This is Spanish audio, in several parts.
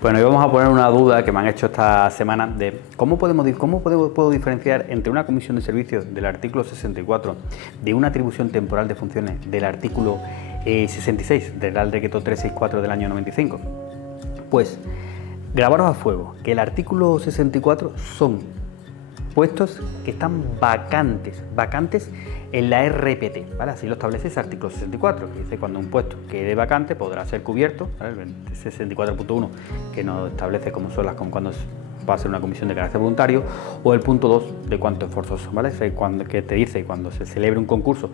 Bueno, hoy vamos a poner una duda que me han hecho esta semana de cómo puedo diferenciar entre una comisión de servicios del artículo 64 de una atribución temporal de funciones del artículo 66 del Real Decreto 364 del año 95. Pues grabaros a fuego que el artículo 64 son puestos que están vacantes en la RPT, ¿vale? Así lo establece ese artículo 64, que dice cuando un puesto quede vacante podrá ser cubierto, ¿vale? El 64.1 que nos establece cómo son cuando va a ser una comisión de carácter voluntario, o el punto 2 de cuánto es forzoso, ¿vale? Que te dice cuando se celebre un concurso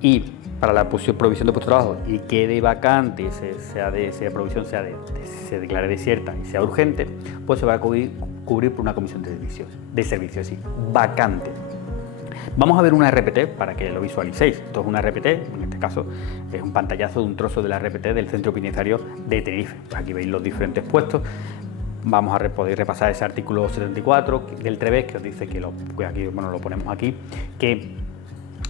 y para la provisión de puesto de trabajo y quede vacante, esa provisión se declare desierta y sea urgente, pues se va a cubrir por una comisión de servicios, sí, vacante. Vamos a ver una RPT para que lo visualicéis. Esto es una RPT, en este caso es un pantallazo de un trozo de la RPT del Centro Penitenciario de Tenerife. Pues aquí veis los diferentes puestos. Vamos a poder repasar ese artículo 74 del TREVES que os dice que lo ponemos aquí, que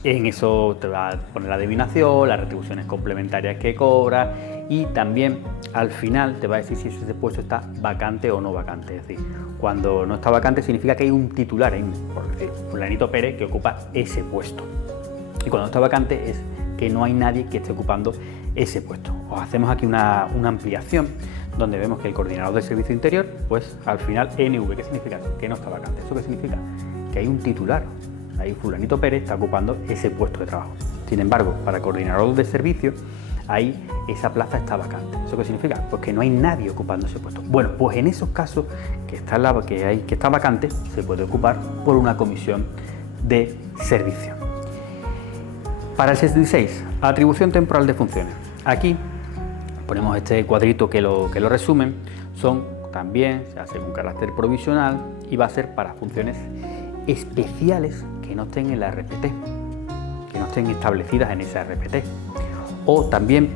en eso te va a poner la adivinación, las retribuciones complementarias que cobra y también al final te va a decir si ese puesto está vacante o no vacante. Es decir, cuando no está vacante significa que hay un titular, por decir, fulanito Pérez, que ocupa ese puesto. Y cuando está vacante es que no hay nadie que esté ocupando ese puesto. Os hacemos aquí una ampliación donde vemos que el coordinador de servicio interior, pues al final NV, ¿qué significa? Que no está vacante. ¿Eso qué significa? Que hay un titular. Ahí fulanito Pérez está ocupando ese puesto de trabajo. Sin embargo, para coordinador de servicio, ahí esa plaza está vacante. ¿Eso qué significa? Pues que no hay nadie ocupando ese puesto. Bueno, pues en esos casos que está vacante, se puede ocupar por una comisión de servicio. Para el 66, atribución temporal de funciones. Aquí ponemos este cuadrito que lo resumen. También se hace con carácter provisional y va a ser para funciones especiales que no estén en la RPT, que no estén establecidas en esa RPT, o también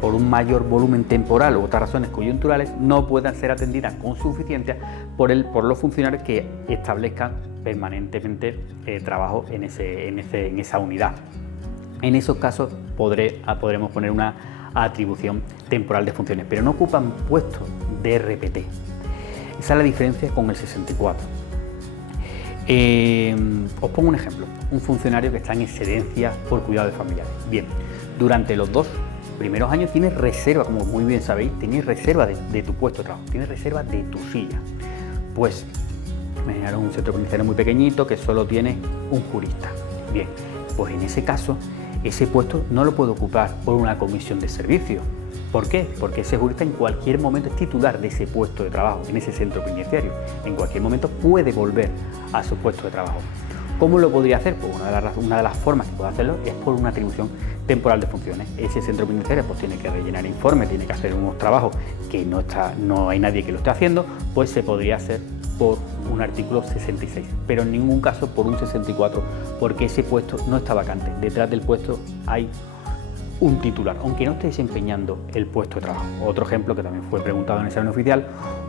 por un mayor volumen temporal u otras razones coyunturales no puedan ser atendidas con suficiencia por los funcionarios que establezcan permanentemente trabajo en esa unidad. En esos casos podremos poner una atribución temporal de funciones, pero no ocupan puestos de RPT. Esa es la diferencia con el 64. Os pongo un ejemplo, un funcionario que está en excedencia por cuidado de familiares. Bien, durante los 2 primeros años tienes reserva, como muy bien sabéis, tienes reserva de tu puesto de trabajo, tienes reserva de tu silla. Pues, imaginaros un centro penitenciario muy pequeñito que solo tiene un jurista. Bien, pues en ese caso, ese puesto no lo puede ocupar por una comisión de servicio. ¿Por qué? Porque ese jurista en cualquier momento es titular de ese puesto de trabajo, en ese centro penitenciario. En cualquier momento puede volver a su puesto de trabajo. ¿Cómo lo podría hacer? Pues una de las formas que puede hacerlo es por una atribución temporal de funciones. Ese centro penitenciario pues tiene que rellenar informes, tiene que hacer unos trabajos que no hay nadie que lo esté haciendo, pues se podría hacer por un artículo 66, pero en ningún caso por un 64, porque ese puesto no está vacante. Detrás del puesto hay un titular, aunque no esté desempeñando el puesto de trabajo. Otro ejemplo que también fue preguntado en el examen oficial,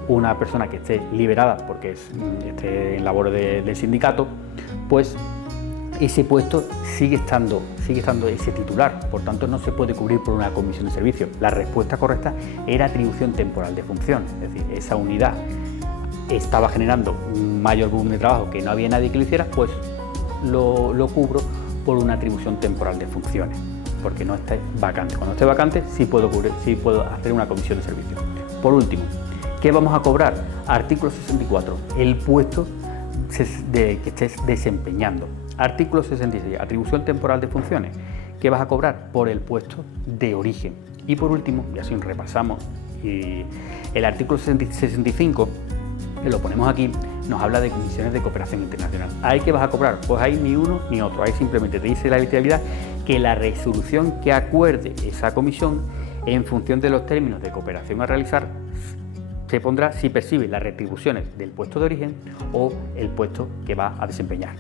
una persona que esté liberada porque esté en labor del sindicato, pues ese puesto sigue estando ese titular, por tanto no se puede cubrir por una comisión de servicio. La respuesta correcta era atribución temporal de función, es decir, esa unidad estaba generando un mayor volumen de trabajo que no había nadie que lo hiciera, pues lo cubro por una atribución temporal de funciones, porque no esté vacante. Cuando esté vacante sí puedo hacer una comisión de servicio. Por último, ¿qué vamos a cobrar? Artículo 64, el puesto que estés desempeñando. Artículo 66, atribución temporal de funciones. ¿Qué vas a cobrar? Por el puesto de origen. Y por último, y así repasamos, el artículo 65, que lo ponemos aquí, nos habla de comisiones de cooperación internacional. ¿Ahí qué vas a cobrar? Pues ahí ni uno ni otro. Ahí simplemente te dice la literalidad que la resolución que acuerde esa comisión en función de los términos de cooperación a realizar se pondrá si percibe las retribuciones del puesto de origen o el puesto que va a desempeñar.